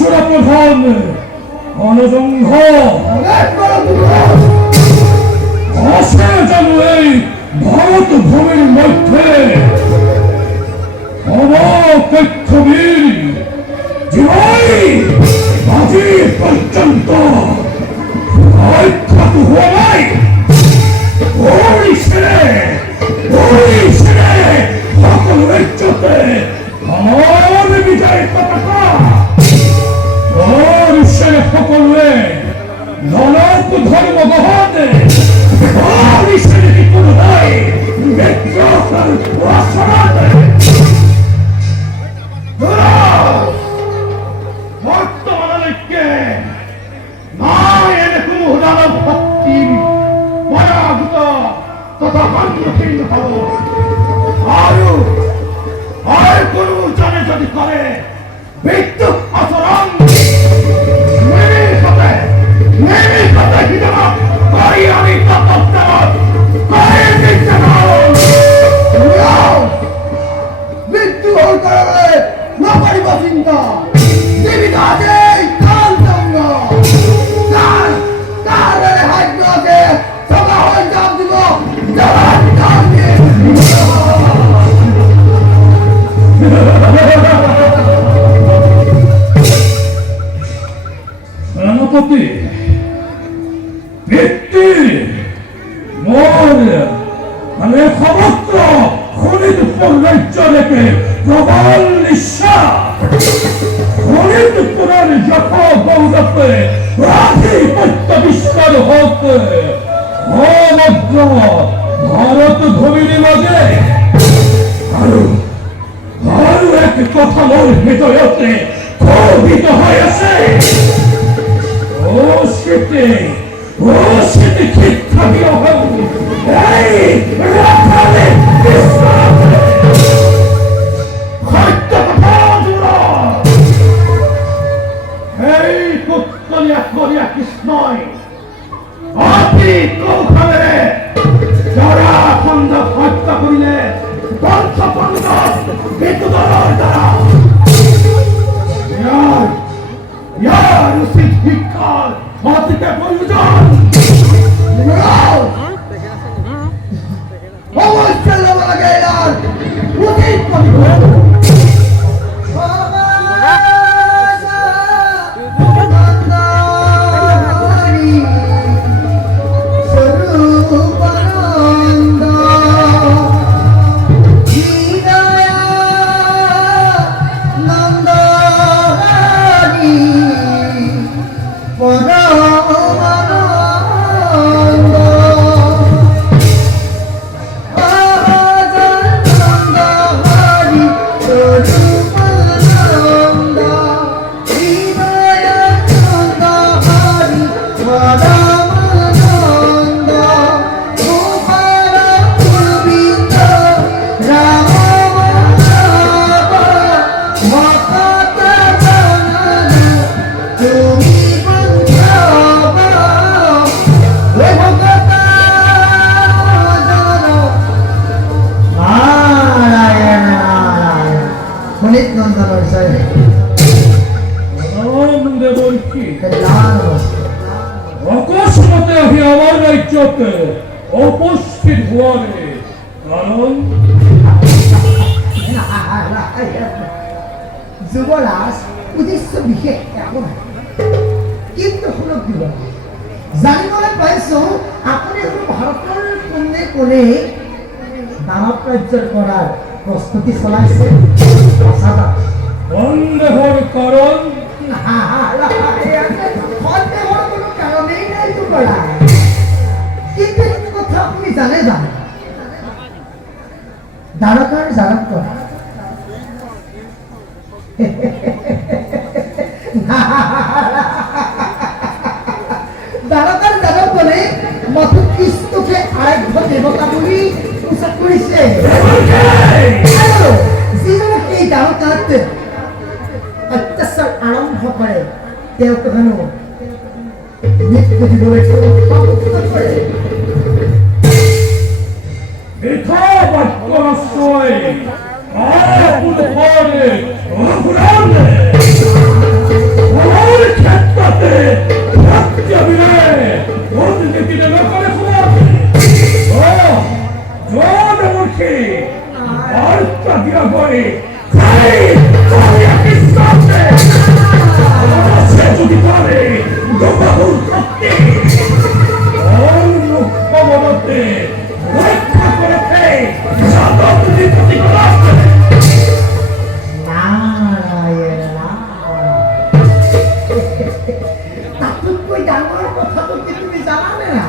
প্রধান অনজঙ্ঘ আসে যেন এই ভারত ভূমির মধ্যে অবৈক্ষবীর জীবন আজি পর্যন্ত অক্ষত হওয়া নাই। ওই সেরে সকল রাজ্যতে আমার বিজয় পতাকা ওর সেরে সকলে নরক ধর্ম বহতে ওর সেরে বিপুল হয় বিদ্রোহ অসরাতে বর্তমানকে না এনে কোনো দানব ভক্তি পরাভূত তথা ভাগ্যহীন হব। আর কোন জনে যদি করে বিদ্যুৎ আচরণ আমি মৃত্যু হল করে না পারিব চিন্তা জীবিকা আছে সেনাপতি ব্যক্তি মানে সমগ্র খনিজপুর রাজ্য থেকে প্রবল নিঃশ্বাস খনিজপুরের যত গৌরবে আধিপত্য বিস্তার হোক সমগ্র ভারত ভূমির মাঝে আরো এক কথা মোর হৃদয়তে ক্ষোভিত হয়েছে। ও সেটি শিক্ষা দিয়ে কৃষ্ণয় আপনি কৌখালে যারা খন্ড হত্যা করিলে পঞ্চপন্ড বিদ্যুৎ দ্বারা উচিত শিক্ষার অতীতে প্রয়োজন। অবশ্যই লাগে উচিত অকস্মাতে আমি আমার রাজ্যতে উপস্থিত হওয়ারে কারণ যুবরাজ উদ্দেশ্য বিশেষ একো নাই, কিন্তু শুনক যুবৰাজ জানিবলৈ পাইছো আপুনি ভাৰতৰ কোনে কোনে দানৱ ৰাজ্যৰ কৰাৰ প্ৰস্তুতি চলাইছে। সন্দেহৰ কাৰণ সন্দেহৰ কোনো কাৰণেই নাই যুবৰাজ, কিন্তু এইটো কথা আপুনি জানে দ্বাৰকাৰ জানক কৰা দ্বাৰকাৰ জানক বলে মাথু কৃষ্ণকে আৰাধ্য দেৱতা বুলি উচ্চাৰণ কৰিছে। যিজনে এই দ্বাৰকাত অত্যাচাৰ আৰম্ভ কৰে তেওঁক হেনো মৃত্যু দিবলৈ কৰে। Olha, তোর ক্ষেত্রতে যাবি রে ওদিকে দিলে নকলে খোলা ও জনমুখী অর্থ দিয়া করে খাই তোর একই সাথে সে যদি পারে লোকাহুর শক্তি ওর মুখ্য মদতে রক্ষা করেছে সাধক নিপতি করা নারায়ণ তাতুতকৈ ডাঙৰ কথাটো কি তুমি জানানে না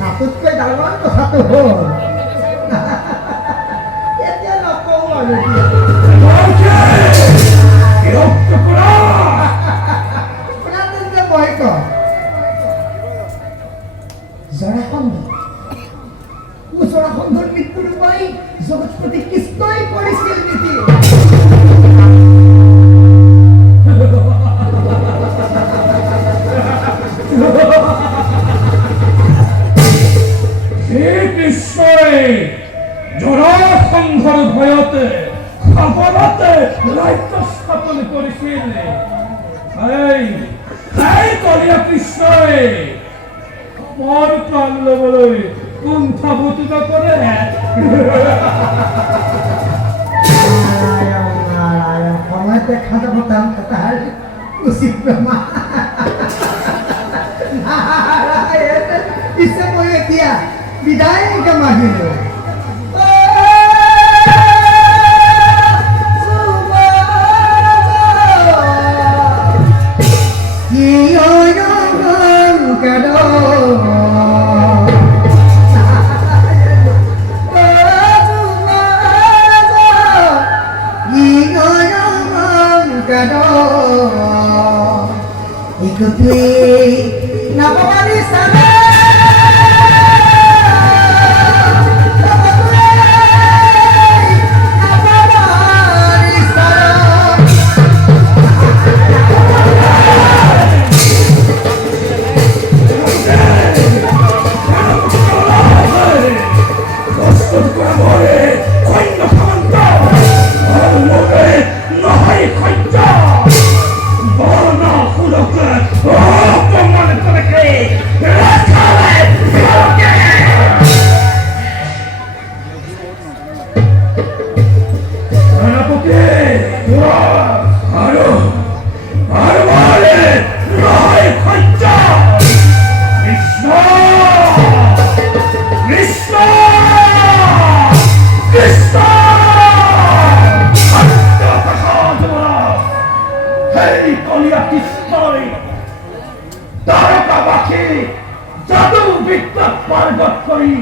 তাতুতকৈ ডাঙৰ কথাটো হ'ল এতিয়া নকওঁ আৰু বিরক্ত করা শুনাতেন্দ্ৰ মই কওঁ জৰাসন্ধ জৰাসন্ধৰ মৃত্যুৰ উপায় জগৎপতি কৃষ্ণই কৰিছিল নেকি শ্রীকৃষ্ণই জরাসন্ধর ভয়তে খাবরাতে রাজ্য স্থাপন করেছিল এই কলিয়া কৃষ্ণই আমার প্রাণ বলে কুণ্ঠাবোধ করে নারায়ণ সময়তে খাজা হতাম তার উচিত ব্রহ্মা নারায়ণ পিছে মই এতিয়া বিদায় মাগিলো ikuti napapani sana জাদু বিদ্যা পারগত করি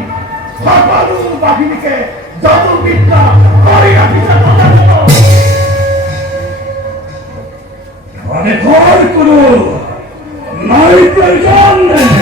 সকল বাহিনীকে জাদু বিদ্যা করিয়া দিতে ঘরে ঘর করো নাই প্রয়োজন